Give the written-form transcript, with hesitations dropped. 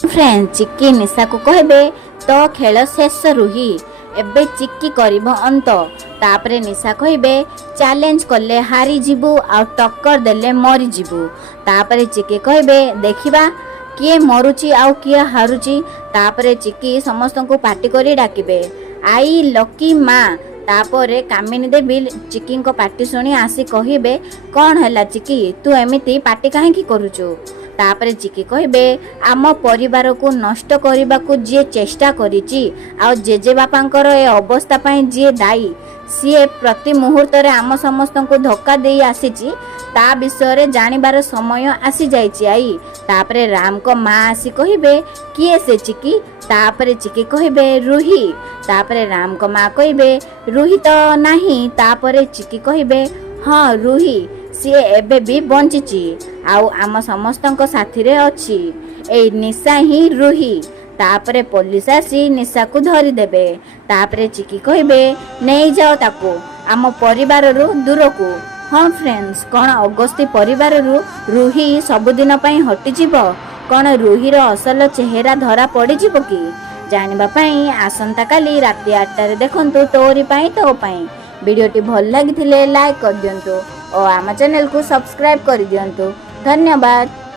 Friend चिक्की निशा को कहबे तो खेल शेष रुही एबे चिक्की करिब अंत तापरे निशा कहबे चैलेंज कले हारी जीवु आ टक्कर देले मरी जीवु तापरे चिक्की कहबे देखिबा किए मरुची आउ किए हारुची तापरे चिक्की समस्त को पार्टी करी डाकिबे आई लकी माँ तापरे कामिनी देवी चिक्की को पार्टी शुणी आसी कहबे कौन है चिक्की तू एमिति पार्टी काहे करुचु तापरे चिक्की कहबे आम परिवार को नष्ट करने को जी चेष्टा करिची आ जेजे बापांकर ए अवस्था पाई जी दायी सी प्रति मुहूर्त रे आम समस्त को धक्का दे आसीची ता विषय जानिबार समय आसी जाइची आई तापरे राम को माँ आसी कहबे किए से चिक्की तापरे चिक्की कहबे रूही तापरे राम को माँ कहबे रूही तो नहीं तापरे चिक्की कहबे हाँ रूही सी एबे भी बंचिची आउ आम समस्तक साथी रे अछि ए निशा ही रूही तापरे पुलिस आसी निशा को धरी देबे तापरे चिक्की कहबे नहीं जाओ ताको आम परिवार रु दूर को हाँ फ्रेंड्स कौन अगस्ती परिवार रु रूही सबुदिन पई हटि जीव कौन रूही रो असल चेहरा धरा पड़ी जीव कि जानिबा पई आसंता काली राति 8 रे देखंतु तोरी पई तो पई वीडियोटी भल लागिथिले लाइक कर दियंतु और आम चैनल को सब्सक्राइब कर दियंतु धन्यवाद।